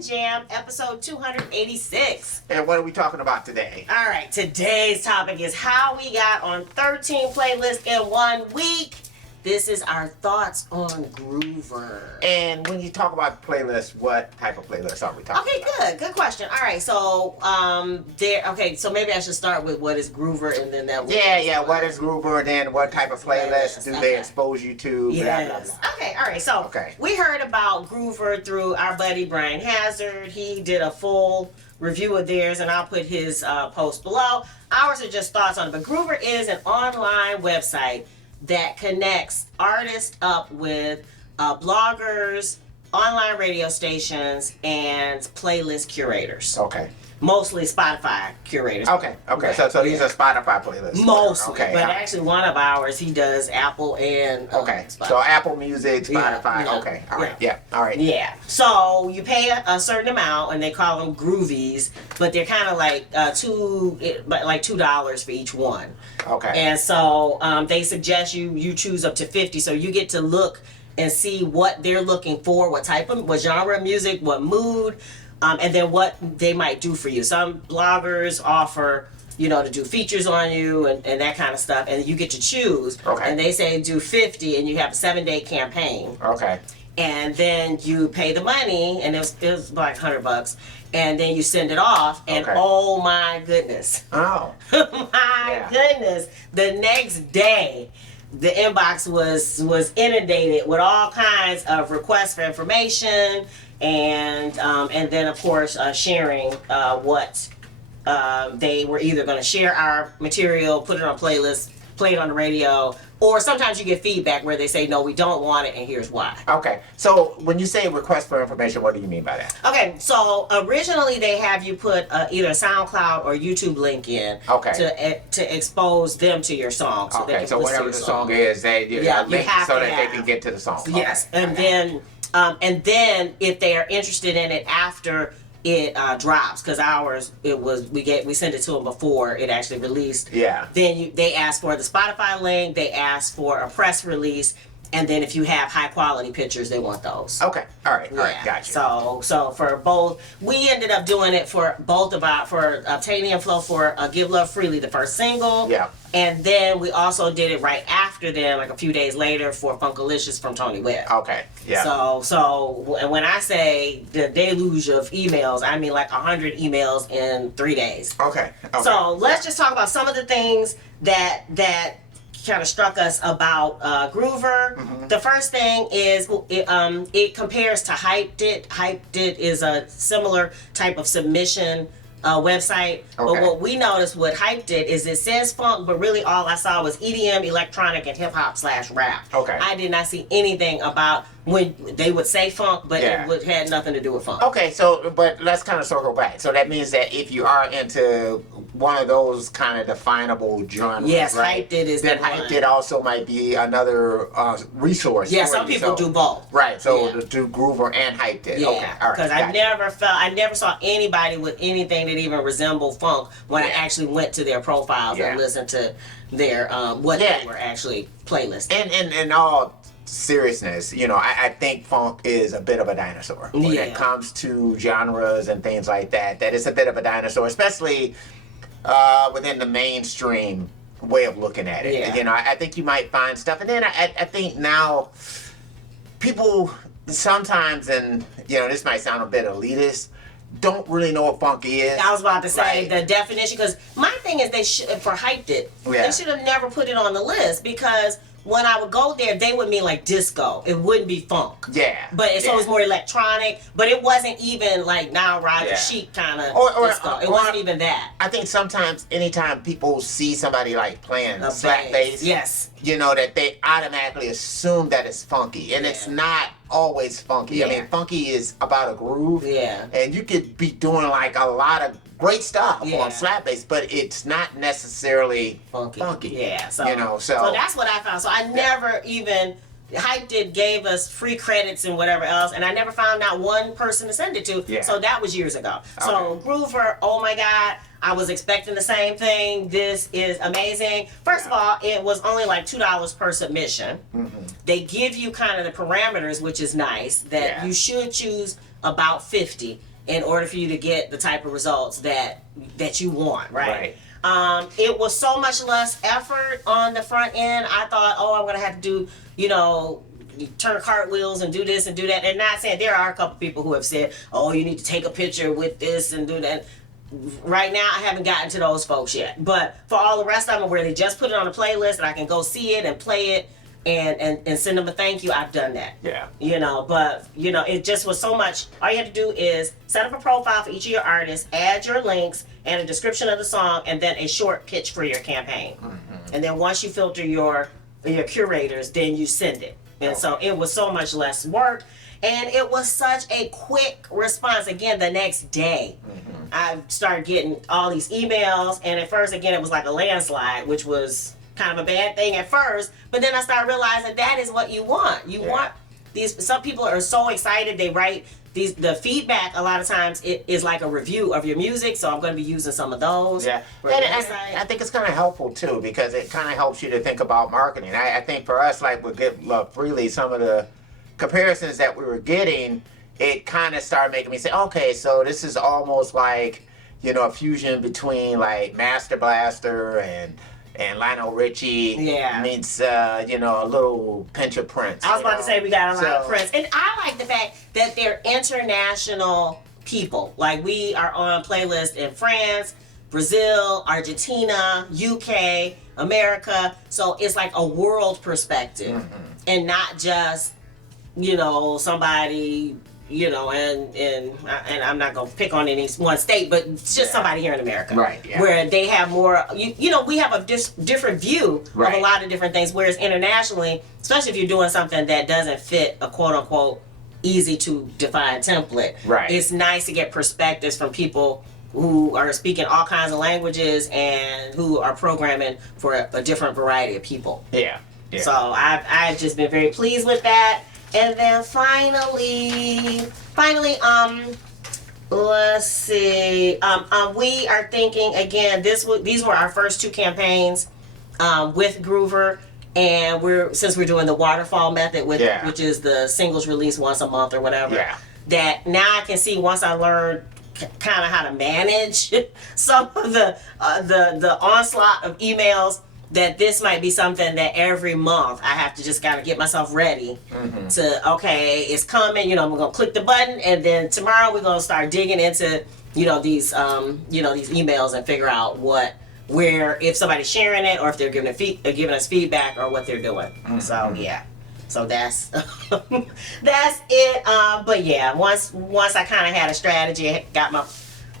Latin Jam, episode 286. And what are we talking about today? All right, today's topic is how we got on 13 playlists in 1 week. This is our thoughts on Groover. And when you talk about playlists, what type of playlists are we talking about? Good question. All right, so so maybe I should start with what is Groover, and then that. What is Groover, and then what type of playlists do they expose you to? Yes. Blah, blah, blah. Okay. All right. So we heard about Groover through our buddy Brian Hazard. He did a full review of theirs, and I'll put his post below. Ours are just thoughts on it. But Groover is an online website that connects artists up with bloggers, online radio stations, and playlist curators. Okay. Mostly Spotify curators. Okay. Right. So these are Spotify playlists. Mostly. Okay. But actually one of ours, he does Apple and Spotify. So Apple Music, Spotify. Yeah. Okay. All right. Yeah. All right. Yeah. So you pay a certain amount, and they call them groovies, but they're kind of like $2 for each one. Okay. And so they suggest you choose up to 50, so you get to look and see what they're looking for, what genre of music, what mood, and then what they might do for you. Some bloggers offer, to do features on you and that kind of stuff, and you get to choose. Okay. And they say do 50, and you have a 7-day campaign. Okay. And then you pay the money, and it was like $100, and then you send it off, and oh my goodness. Oh. Goodness. The next day, the inbox was inundated with all kinds of requests for information, and then of course sharing what they were either going to share our material, put it on playlists, play it on the radio, or sometimes you get feedback where they say, no, we don't want it, and here's why. Okay. So when you say request for information, what do you mean by that? Okay. So originally they have you put either a SoundCloud or YouTube link in to expose them to your song. So okay. So whatever the song is, they link so that they can get to the song. Yes. Okay. And then if they are interested in it after it drops, because ours we send it to them before it actually released. Yeah. Then they ask for the Spotify link, they ask for a press release, and then if you have high quality pictures, they want those. Okay. All right. Gotcha. So for both, we ended up doing it for both of our, for Obtaining and Flow for Give Love Freely, the first single. Yeah. And then we also did it right after them, like a few days later, for Funkalicious from Tony Webb. Okay. Yeah. So and when I say the deluge of emails, I mean like 100 emails in 3 days. Okay. So let's just talk about some of the things that kind of struck us about Groover. Mm-hmm. The first thing is it compares to Hyped It. Hyped It is a similar type of submission website. But what we noticed with Hyped It is it says funk, but really all I saw was EDM, electronic, and hip hop / rap. Okay. I did not see anything about when they would say funk, but it had nothing to do with funk. Okay, so but let's kind of circle back. So that means that if you are into one of those kind of definable genres, yes, right? Hyped It is then Hyped It also might be another resource. Yeah, some people do both. Right. So do Groover and Hyped It. Yeah. Okay. All right. Because I never saw anybody with anything that even resembled funk when I actually went to their profiles and listened to their what they were actually playlisting. And in all seriousness, I think funk is a bit of a dinosaur when it comes to genres and things like that. That it's a bit of a dinosaur, especially within the mainstream way of looking at it. Yeah. I think you might find stuff, and then I think now people sometimes, and this might sound a bit elitist, don't really know what funk is. I was about to say the definition, because my thing is for Hyped It, they should have never put it on the list, because when I would go there, they would mean like disco. It wouldn't be funk. Yeah. But so it was more electronic, but it wasn't even like now Roger Chic kind of disco. It wasn't even that. I think sometimes anytime people see somebody like playing slap bass, that they automatically assume that it's funky, and it's not always funky. Yeah. I mean, funky is about a groove. Yeah. And you could be doing like a lot of great stuff on slap bass, but it's not necessarily funky. Yeah. So that's what I found. So I never even Hyped It gave us free credits and whatever else, and I never found out one person to send it to. Yeah. So that was years ago. So Groover, oh my God, I was expecting the same thing. This is amazing. First of all, it was only like $2 per submission. Mm-hmm. They give you kind of the parameters, which is nice, that you should choose about 50. in order for you to get the type of results that you want, right? It was so much less effort on the front end. I thought, oh, I'm gonna have to do, turn cartwheels and do this and do that. And not saying, there are a couple people who have said, oh, you need to take a picture with this and do that. Right now, I haven't gotten to those folks yet. But for all the rest of them, where they just put it on a playlist and I can go see it and play it and send them a thank you, I've done that. Yeah. But it just was so much. All you have to do is set up a profile for each of your artists, add your links and a description of the song, and then a short pitch for your campaign. And then once you filter your curators, then you send it. And so it was so much less work. And it was such a quick response. Again, the next day, I started getting all these emails. And at first, again, it was like a landslide, which was kind of a bad thing at first. But then I started realizing that is what you want. You want these. Some people are so excited. They write the feedback. A lot of times it is like a review of your music. So I'm going to be using some of those. Yeah. And I think it's kind of helpful too, because it kind of helps you to think about marketing. I think for us, like with Give Love Freely, some of the comparisons that we were getting, it kind of started making me say, okay, so this is almost like, a fusion between like Master Blaster and Lionel Richie meets, a little pinch of Prince. I was about to say we got a lot of Prince. And I like the fact that they're international people. Like, we are on playlists in France, Brazil, Argentina, UK, America. So it's like a world perspective and not just, somebody, and I'm not going to pick on any one state, but it's just somebody here in America. Right, yeah. Where they have more, we have a different view of a lot of different things, whereas internationally, especially if you're doing something that doesn't fit a quote-unquote easy to define template, it's nice to get perspectives from people who are speaking all kinds of languages and who are programming for a different variety of people. Yeah. So I've just been very pleased with that. And then finally, let's see. We are thinking again. These were our first two campaigns with Groover, and since we're doing the waterfall method which is the singles release once a month or whatever. Yeah. That now I can see, once I learned kind of how to manage some of the onslaught of emails, that this might be something that every month I have to just kind of get myself ready to, okay, it's coming, I'm going to click the button, and then tomorrow we're going to start digging into, these emails and figure out where, if somebody's sharing it or if they're giving us feedback or what they're doing. So, yeah. So that's that's it. But yeah, once I kind of had a strategy,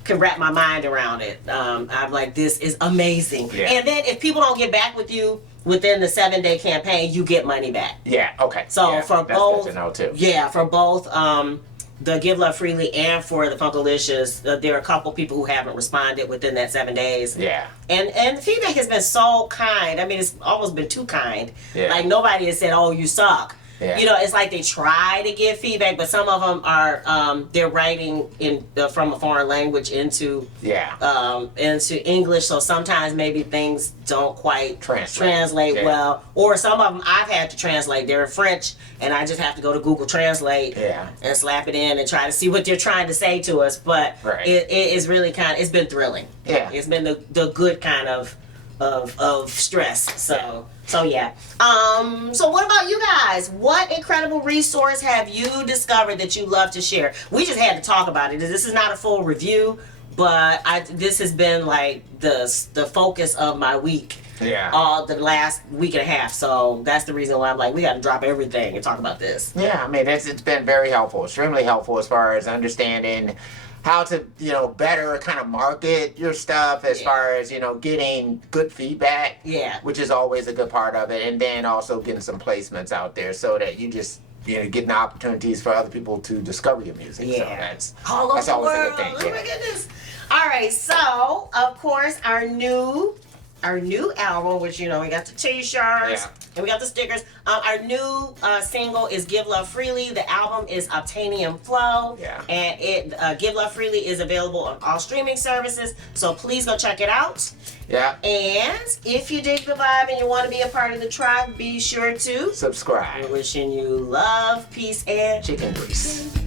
could wrap my mind around it. I'm like, this is amazing. Yeah. And then if people don't get back with you within the 7-day campaign, you get money back. Yeah. Okay. So for both, good to know too. Yeah, for both the Give Love Freely and for the Funkalicious, there are a couple people who haven't responded within that 7 days. Yeah. And the feedback has been so kind. I mean, it's almost been too kind. Yeah. Like, nobody has said, "Oh, you suck." Yeah. It's like they try to give feedback, but some of them are they're writing from a foreign language into English. So sometimes maybe things don't quite translate well, or some of them I've had to translate. They're in French, and I just have to go to Google Translate and slap it in and try to see what they're trying to say to us. But it is really it's been thrilling. Yeah, it's been the good kind of stress. So yeah. So what about you guys? What incredible resource have you discovered that you love to share? We just had to talk about it. This is not a full review, but this has been like the focus of my week. Yeah. All the last week and a half. So that's the reason why I'm like, we got to drop everything and talk about this. Yeah, I mean, it's been very helpful, extremely helpful as far as understanding how to, better kind of market your stuff as far as, getting good feedback. Yeah. Which is always a good part of it. And then also getting some placements out there so that you just, getting opportunities for other people to discover your music. Yeah. So that's always a good thing. Oh my goodness. All right. So, of course, our new album, which, we got the t-shirts and we got the stickers. Our new single is Give Love Freely. The album is Obtainium Flow. Yeah. And Give Love Freely is available on all streaming services. So please go check it out. Yeah. And if you dig the vibe and you want to be a part of the tribe, be sure to subscribe. We're wishing you love, peace, and chicken grease.